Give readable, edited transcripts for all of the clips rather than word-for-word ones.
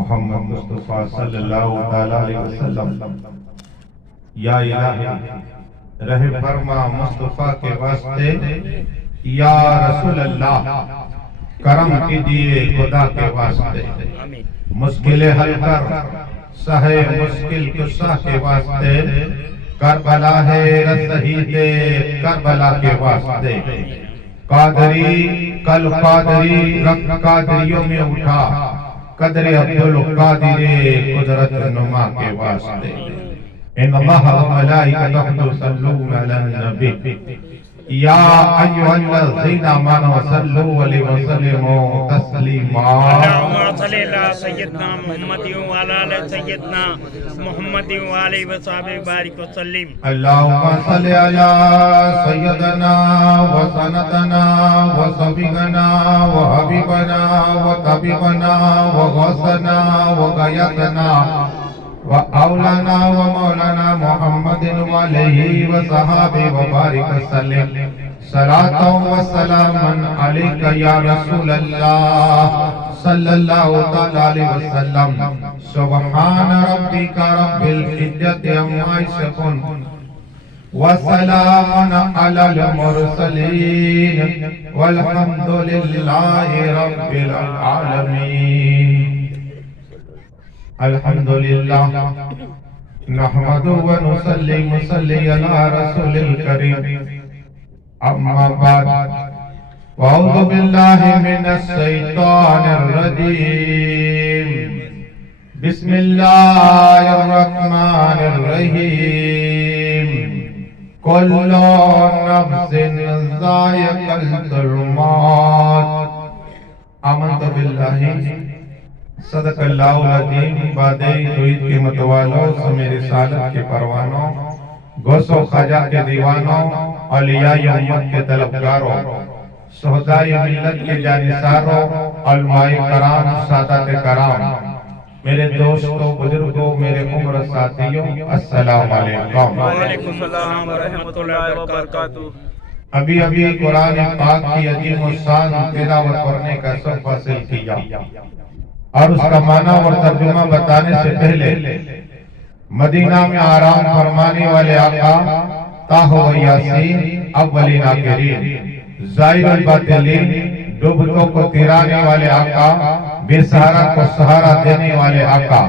محمد مصطفیٰ صلی اللہ علیہ وسلم۔ یا الہی رہ فرما مصطفیٰ کے واسطے، یا رسول اللہ کرم کیجئے خدا کے واسطے، مشکل حل کر سہے مشکل کشا کے واسطے، کربلا ہے رسید کربلا کے واسطے، قادری کل قادری رنگ قادریوں میں اٹھا، قدر عبدالقادر قدرت نما کے واسطے۔ ان اللہ و ملائکتہ یصلون علی النبی یا ایھا الذین آمنوا صلوا علیہ وسلموا تسلیما۔ اللہم صلی علی سیدنا محمد وعلی آل سیدنا محمد وعلی وصحبہ بارک وسلم۔ اللہم صلی علی سیدنا و سندنا و صفینا و حبیبنا و طبیبنا و غوثنا و غیثنا و اولانا و مولانا محمد علیہ وصحبہ وبارک وسلم۔ صلاۃ و سلام علیک یا رسول اللہ صلی اللہ علیہ وسلم۔ سبحان ربک رب العزت عما یصفون وسلام علی المرسلین والحمد للہ رب العالمین۔ الحمدللہ نحمدہ و نصلی علی رسول الکریم، اما بعد اعوذ باللہ من الشیطان الرجیم، بسم اللہ الرحمن الرحیم، کل نفس ذائقۃ الموت۔ آمنت باللہ صدق اللہ العظیم۔ بادئی توحید کے متوالوں، سمے رسالت کے پروانوں، غوث و خواجہ کے دیوانوں، اولیاء امت کے طلبگاروں، شہدائے ملت کے جانثاروں، علماء کرام، سادات کرام، میرے دوستوں، بزرگوں، میرے عمر ساتھیوں، السلام علیکم۔ وعلیکم السلام ورحمۃ اللہ وبرکاتہ۔ ابھی قرآن پاک کی عظیم الشان تلاوت کرنے کا سبق حاصل کیا، اور اس کا معنی اور ترجمہ بتانے سے پہلے مدینہ میں آرام فرمانے والے آقا، طٰہ و یاسین اولین آخرین، زائر الباطلین، ڈوبتوں کو تیرانے والے آقا، بے سہارا کو سہارا دینے والے آقا،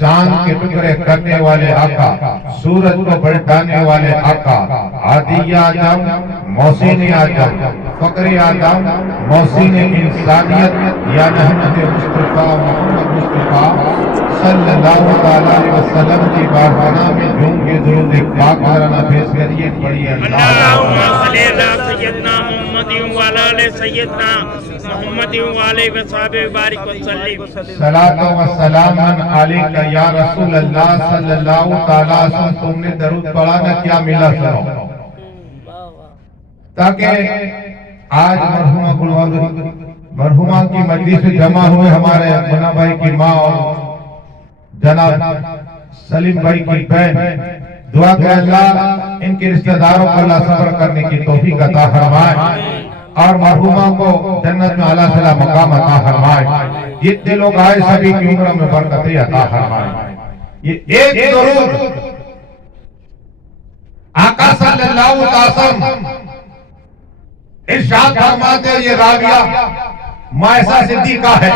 چاند کے ٹکڑے کرنے والے آقا، سورج کو پلٹانے والے آقا، عادی آدم، محسن آدم، فقر آدم، محسن انسانیت، یا رحمت مصطفیٰ محمد مصطفیٰ صلی اللہ علیہ وسلم کی بارگاہ میں جھوم کے درود پاک کرانا پیش کریے، پڑھیے اللہم صلی علی سیدنا محمد وعلی آل سیدنا محمد وعلی وصحبہ بارک وسلم۔ صلاۃ و سلام علیک یا رسول اللہ صلی اللہ تعالیٰ علیہ وسلم۔ تم نے درود پڑھا نہ، کیا ملا سنو، تاکہ آج مرحومہ کی مجلس سے جمع ہوئے ہمارے منا بھائی کی ماں اور جناب سلیم بھائی کی بہن، دعا کہ اللہ ان کے رشتہ داروں کو اللہ صبر کرنے کی توفیق عطا فرمائے، اور مرحومہ کو جنت میں اعلیٰ سے مقام عطا فرمائے، جتنے لوگ آئے سبھی کی عمر میں برکتیں عطا فرمائے۔ یہ ایک درود آقا صلی اللہ علیہ وسلم ارشاد فرماتے ہیں، یہ راویہ مائسہ صدیقہ ہے،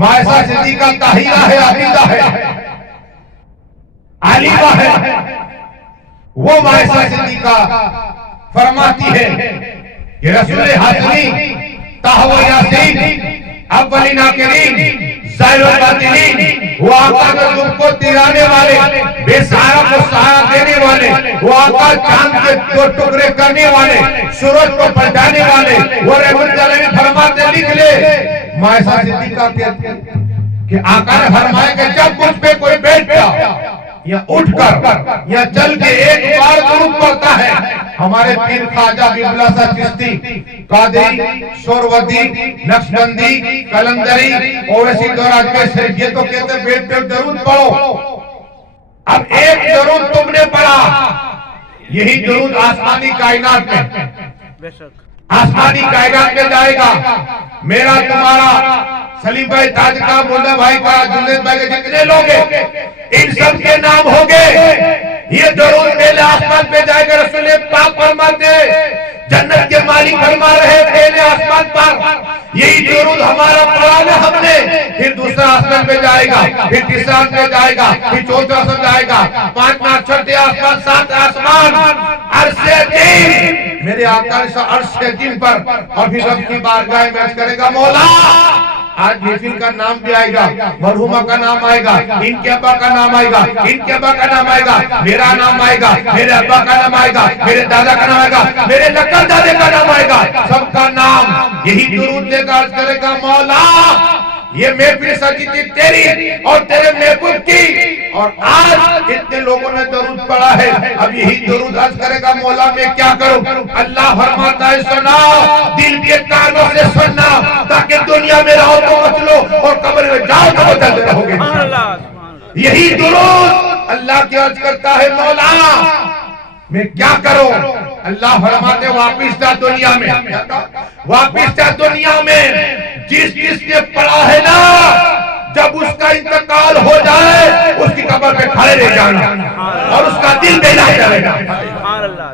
مائسہ صدیقہ طاہرہ ہے، عابدہ ہے، عالمہ ہے۔ وہ مائسہ صدیقہ فرماتی ہے کہ رسول حاضری، طٰہ و یاسین اولین آخرین، زائر الباطلین، وہ آقا کے دل کو تیرانے والے، بے سہارا کو سہارا دینے والے، وہ آقا چاند کے دو ٹکڑے کرنے والے، سورج کو پلٹانے والے، وہ رحمت اللہ فرماتے لکھ لے، مائسہ صدیقہ کہتے ہیں کہ آقا نے فرمایا کہ جب مجھ پہ کوئی بیٹھتا یا اٹھ کر یا چل کے ایک بار درود پڑھتا ہے، ہمارے پیر خواجہ ببلا سا چشتی، قادری، سوروردی، نقشبندی، کلندری، اویسی دورات کے شریف، یہ تو کہتے ہیں بیٹھ بیٹھ درود پڑھو۔ اب ایک درود تم نے پڑھا، یہی درود آسمانی کائنات میں آسمانی کائنات میں جائے گا. میرا تمہارا سلیم بھائی تاج کا ملا بھائی کا جنید بھائی کے جتنے لوگ ہیں ان سب کے نام ہوگے. یہ درود پہلے آسمان پہ جائے گا. رسول پاک فرماتے جنت کے مالک فرما رہے پہلے آسمان پر یہی درود ہمارا پڑھا ہے ہم نے. پھر دوسرا آسمان پہ جائے گا, پھر تیسرا آسمان پہ جائے گا, پھر چوتھا آسمان جائے گا, پانچواں چھٹے آسمان, سات آسمان, عرش دین میرے آقا عرش دین پر. اور پھر رب کی بارگاہ میں عرض کرے گا مولا آج محفل کا نام بھی آئے گا, مرحومہ کا نام آئے گا, ان کے ابا کا نام آئے گا, ان کے ابا کا نام آئے گا, میرا نام آئے گا, میرے ابا کا نام آئے گا, میرے دادا کا نام آئے گا, میرے لکڑ دادے کا نام آئے گا. سب کا نام یہی درود لے کر عرض کرے گا مولا یہ محفل سجی تھی تیری اور تیرے محبوب کی, اور آج اتنے لوگوں نے درود پڑھا ہے. اب یہی درود عرض کرے گا مولا میں کیا کروں. اللہ فرماتا ہے سنا دل کے کانوں سے سننا تاکہ دنیا میں رہو تو بچ لو اور قبر میں جاؤ تو بچتے رہو گے. یہی درود اللہ کی عرض کرتا ہے مولا میں کیا کروں. اللہ فرماتے واپس جا دنیا میں, واپس جا دنیا میں. جس نے پڑھا ہے نا جب اس کا انتقال ہو جائے اس کی قبر پہ کھڑے رہ جانا اور اس کا دل بہلاتے رہنا,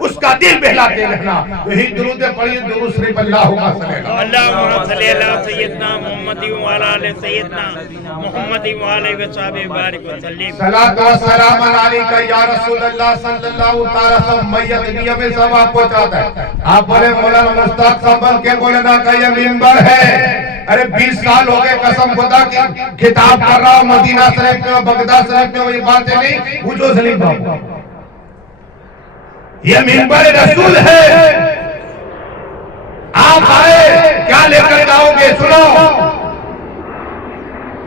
اس کا دل بہلاتے رہنا. یہی درود پڑھیے درود شریف اللہم صلی علی سیدنا محمد وعلی آل سیدنا محمد وعلی وصحبہ بارک وسلم. صلاۃ و سلام علیکہ یا رسول اللہ صلی اللہ تعالی وسلم. میت بھی ہمیں ثواب پہنچاتا ہے. آپ بولے مولانا مشتاق صاحب کے بولنا کا یہ منبر ہے. ارے 20 سال ہو گئے قسم خدا کی خطاب کر رہا ہوں مدینہ شریف میں, بغداد شریف میں. یہ باتیں نہیں پوچھو سلیم بابا, یہ منبر رسول ہے. آپ آئے کیا لے کر جاؤ گے سنو.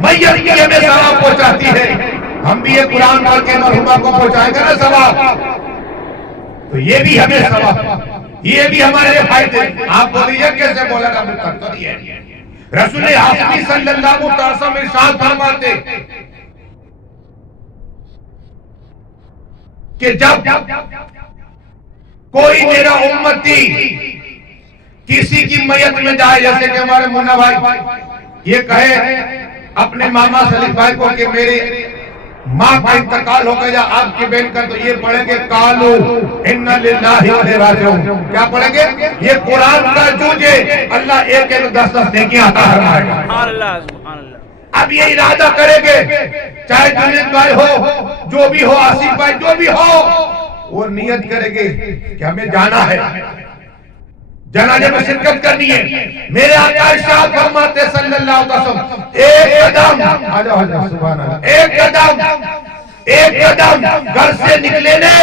میت بھی ہمیں ثواب پہنچاتی ہے. ہم بھی یہ قرآن پڑھ کے مرحومہ کو پہنچائیں گے نا ثواب, تو یہ بھی ہمیں ثواب, یہ بھی ہمارے لیے فائدے. آپ بولیے کیسے بولا نا ملک تو یہ رسول ہاشمی صلی اللہ علیہ وسلم ارشاد فرماتے کہ جب کوئی میرا امتی کسی کی میت میں جائے, جیسے کہ ہمارے منا بھائی یہ کہے اپنے ماما سلیم بھائی کو کہ میرے ماں کا انتقال ہو گیا آپ کی بہن کا, تو یہ پڑھیں گے قالو انا للہ و انا راجعون. کیا پڑھیں گے؟ یہ قرآن کا جوجے اللہ ایک ایک 10 نیکیاں عطا فرمائے گا. اب یہ ارادہ کریں گے چاہے جنید بھائی ہو, جو بھی ہو, آصف بھائی جو بھی ہو, وہ نیت کریں گے کہ ہمیں جانا ہے, جنازے میں شرکت کرنی ہے. میرے آقا ارشاد فرماتے صلی اللہ علیہ وسلم ایک قدم آجاؤ سبحان اللہ, ایک قدم گھر سے نکلے نے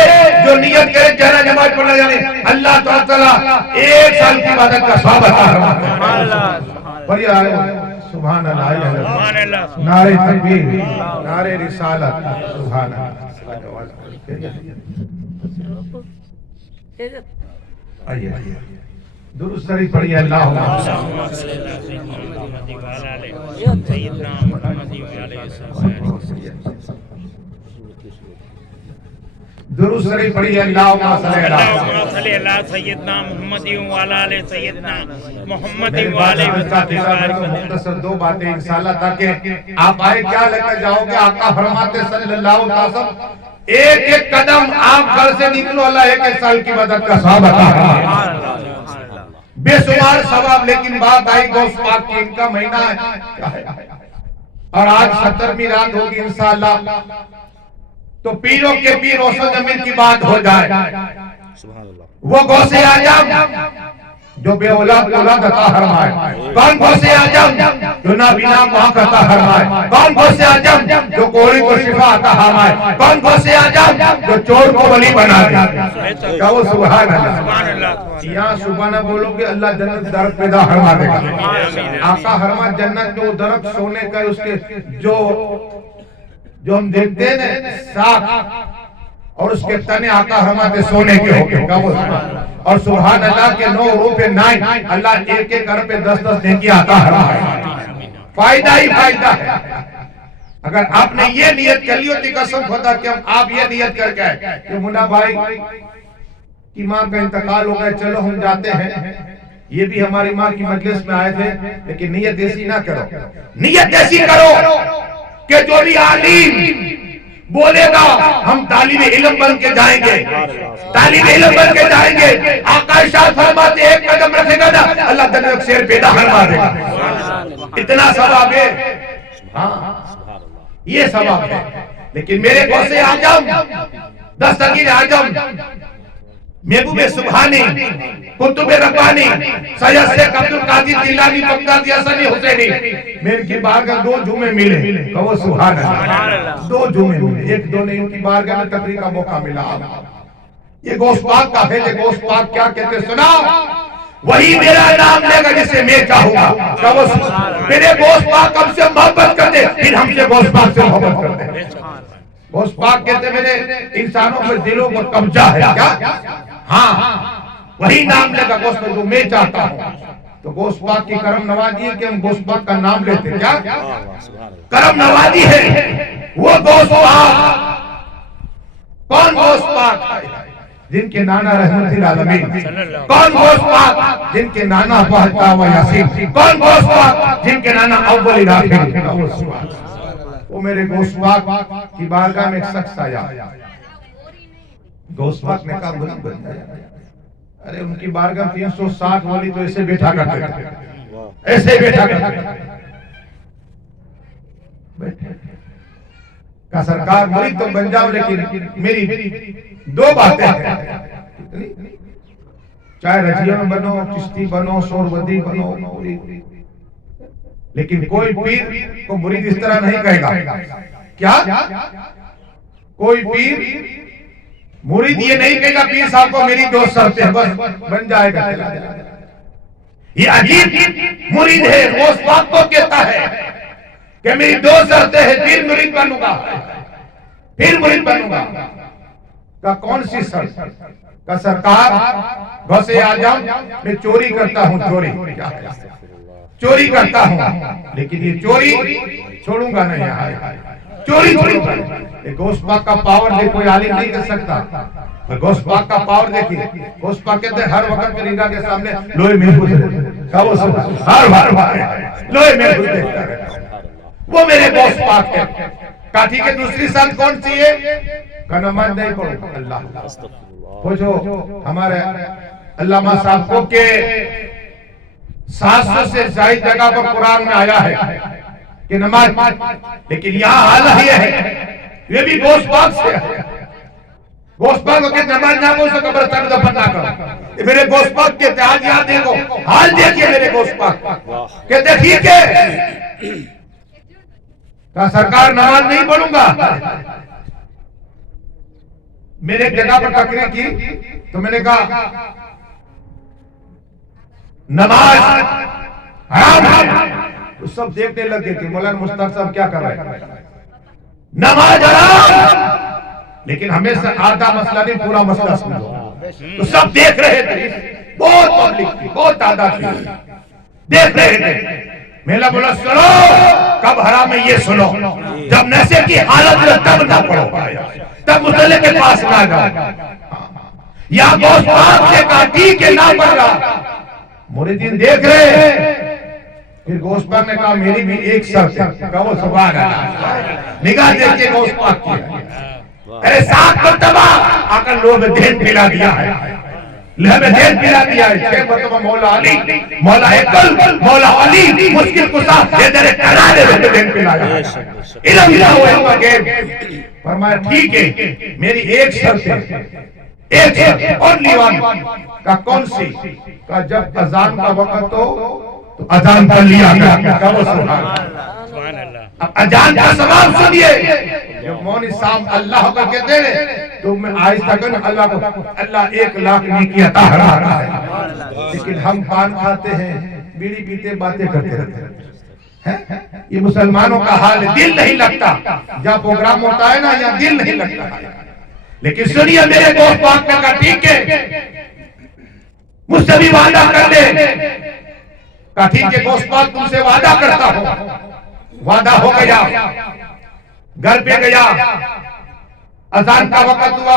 جو نیت کرے جنازہ نماز پڑھنا جانے, اللہ تعالیٰ 1 سال کی عبادت کا ثواب عطا فرماتا ہے. پڑھیے سبحان اللہ, نعرہ تکبیر, نعرہ رسالت, سبحان اللہ. آئیے درود شریف پڑھیے اللہم صلی علی سیدنا محمد وعلی درود شریف پڑھیے اللہم صلی علی سیدنا محمد وعلی سیدنا محمد وعلی مختصر 2 باتیں انشاءاللہ تاکہ آپ آئے کیا لے کر جاؤ گے. آقا فرماتے صلی اللہ علیہ وسلم ایک قدم آپ گھر سے نکلو اللہ 1 سال کی مدد کا ثواب عطا فرمائے, بے شمار ثواب. لیکن بات آئی غوث پاک کی, ان کا مہینہ ہے اور آج 70ویں رات ہوگی انشاءاللہ, تو پیروں کے پیر روشن زمین کی بات ہو جائے. وہ غوث اعظم جو بے اولاد اولاد عطا فرمائے, کون غوث اعظم جو نابینا آنکھ عطا فرمائے, کون غوث اعظم جو کوڑی کو شفا عطا فرمائے, کون غوث اعظم جو چور کو ولی بنا دے. کہو سبحان اللہ. یہاں سبحانہ بولو کہ اللہ جنت درخت پیدا فرما دے گا. آقا فرما جنت میں وہ درخت سونے کا, اس کے جو ہم دیکھتے ہیں نا ساکھ, اور اس کے تنے آقا فرماتے سونے کے ہو گئے. اور سبحان اللہ کے 9 روپے 9 اللہ ایک ایک گھر پہ 10 نیکیاں عطا فرمائے. فائدہ ہی فائدہ ہے. اگر آپ نے یہ نیت کر لی ہوتی قسم خدا کہ آپ یہ نیت کر کے کہ منا بھائی کی ماں کا انتقال ہو گیا, چلو ہم جاتے ہیں, یہ بھی ہماری ماں کی مجلس میں آئے تھے، لیکن نیت ایسی نہ کرو، نیت ایسی کرو کہ جو بھی عالم بولے گا ہم طالب علم بن کے جائیں گے، طالب علم بن کے جائیں گے۔ آقا ارشاد فرماتے ایک قدم رکھے گا نا اللہ تعالیٰ ایک شیر پیدا فرما دے گا، اتنا ثواب ہے، ہاں یہ ثواب ہے۔ لیکن میرے غوث اعظم، دستگیر اعظم، محبوب سبحانی، قطب ربانی، سید شیخ عبد القادر جیلانی، بغدادی حسنی حسینی، میرے کی بارگاہ 2 جمعے ملے، کہو سبحان اللہ، 2 جمعے ملے، 1-2 نے ان کی بارگاہ میں تقریر کا موقع ملا۔ یہ غوث پاک کا ہے، یہ غوث پاک کیا کہتے سنا، وہی میرا نام لے گا جسے میں چاہوں گا، کہو میرے غوث پاک ہم سے محبت کرتے، پھر ہم سے غوث پاک سے محبت کرتے۔ غوث پاک کہتے میرے انسانوں پر دلوں پر قبضہ ہے، کیا؟ ہاں وہی نام لے گا غوث پاک جو میں چاہتا ہوں۔ تو غوث پاک کی کرم نوازی ہے کہ ہم غوث پاک کا نام لیتے، کیا کرم نوازی ہے؟ وہ غوث پاک، کون غوث پاک جن کے نانا رحمت العالمین، کون غوث پاک جن کے نانا فہتا و یاسین، کون غوث پاک جن کے نانا اول آخر۔ وہ میرے غوث پاک کی بارگاہ میں ایک شخص آیا، غوث پاک نے کہا مرید بن جائے۔ ارے ان کی بارگاہ 360 والی تو ایسے بیٹھا کرتے تھے، ایسے بیٹھا کرتے تھے۔ کہا سرکار مرید تو بن جاؤ لیکن میری 2 باتیں ہیں، چاہے رجیہ میں بنو، چشتی بنو، سورودی بنو، لیکن کوئی پیر کو مرید اس طرح نہیں کہے گا، کیا؟ کوئی پیر مرید یہ نہیں کہے گا پیر صاحب کو میری 2 شرطیں بس بن جائے گا، یہ عجیب مرید ہے۔ غوث پاک کو کہتا ہے کہ میری 2 شرطیں ہیں، پھر مرید بنوں گا، پھر مرید بنوں گا۔ کہ کون سی شرط؟ کہ سرکار غوث اعظم میں چوری کرتا ہوں، چوری کرتا ہوں، لیکن یہ چوری چھوڑوں گا نہیں، چوری چھوڑوں گا۔ غوث پاک کا پاور دے کوئی عالم نہیں کر سکتا، غوث پاک کا پاور دیکھیے۔ غوث پاک کہتے ہیں ہر وقت نگاہ کے سامنے لوہے محفوظ ہے، ہر لوہے محفوظ دیکھتا ہے، وہ میرے غوث پاک ہے۔ کہا ٹھیک ہے، دوسری شرط کون سی ہے؟ کہ نماز نہیں پڑھو اللہ۔ پوچھو ہمارے علامہ صاحب کو کہ 700 سے زائد جگہ پر قرآن میں آیا ہے کہ نماز، لیکن یہاں حال یہ ہے، یہ بھی غوث پاک سے ہے۔ غوث پاک کو کہ نماز نہ پڑھو تو قبرستان دفن نہ کرو، میرے غوث پاک کے اتحاد یاد دیکھو، حال دیکھیے میرے غوث پاک۔ کہتے ٹھیک ہے، کہا سرکار نماز نہیں پڑھوں گا۔ میرے جگہ پر تقریر کی تو میں نے کہا نماز حرام ہے، تو سب دیکھنے لگے کہ مولانا مشتاق صاحب کیا کر رہے ہیں، نماز حرام، لیکن ہمیں سے آدھا مسئلہ نہیں پورا مسئلہ سمجھو۔ تو سب دیکھ رہے تھے، بہت پبلک تھی، بہت تعداد تھی، دیکھ رہے تھے۔ میلا بولا سنو، کب حرام ہے یہ سنو، جب نشے کی حالت میں تب نہ پڑھو، تب مصلی کے پاس نہ جاؤ۔ یا غوث پاک سے کہا ٹھیک ہے نہ پڑھ رہا، مریدین دیکھ رہے ہیں۔ پھر غوث پاک نے کہا میری بھی ایک شرط ہے، کہا وہ سبحان اللہ، نگاہ دیکھ کے غوث پاک کی، ارے 7 مرتبہ آقا لوہ میں دین پلا دیا ہے، لوہ میں دین پلا دیا ہے، 6 مرتبہ مولا علی، مولا اکل، مولا علی مشکل کشا حیدر کرارے میں دین پلایا ہے، علم نہ ہوئے ہوا کہ فرمایا ٹھیک ہے میری ایک شرط ہے، ایک شرط اونلی ون۔ کا کون سی؟ کا جب اذان کا وقت ہو تو اذان کر لیا گیا، کہا وہ سبحان اللہ۔ اب اذان کا سبب سنیے، جب مونی صاحب اللہ کر کہتے ہیں تو میں آہستہ کرنا اللہ کو، اللہ 1,00,000 نیکی عطا فرماتا ہے، لیکن ہم پان کھاتے ہیں، بیڑی پیتے، باتیں کرتے رہتے ہیں۔ یہ مسلمانوں کا حال ہے، دل نہیں لگتا، جہاں پروگرام ہوتا ہے نا یہاں دل نہیں لگتا۔ لیکن سنیے میرے غوث پاک نے کہا ٹھیک ہے مجھ سے بھی وعدہ کر لے، کہا ٹھیک ہے غوث پاک تم سے وعدہ کرتا ہوں۔ وعدہ ہو گیا، گھر پہ گیا، اذان کا وقت ہوا،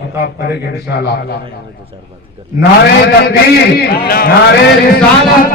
خطاب کرے گے انشاءاللہ. نعرہ تکبیر، نعرہ رسالت.